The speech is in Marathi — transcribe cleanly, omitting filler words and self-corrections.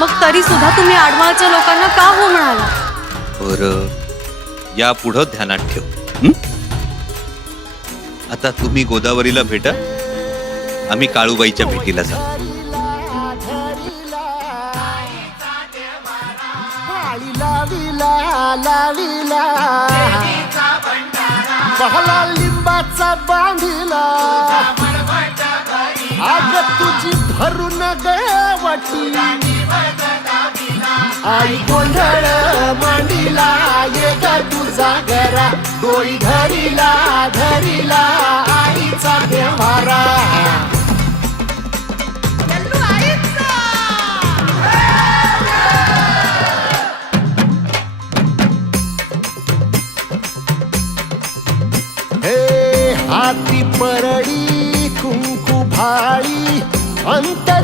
मग तरी सुद्धा तुम्ही आडमाळच्या लोकांना का हो म्हणाला? बरं, या पुढं ध्यानात ठेव. हं? आता तुम्ही गोदावरीला भेटा, आम्ही काळूबाईच्या भेटीला जाऊ. बहला लिंबाचा बांधिला आग तुझी भरून गवटी आई गोंधळ मांडीला ये ग तुझा घरा डोई धरीला धरीला आईचा देवारा. हे हाती परडी कुंकू भाळी अंतर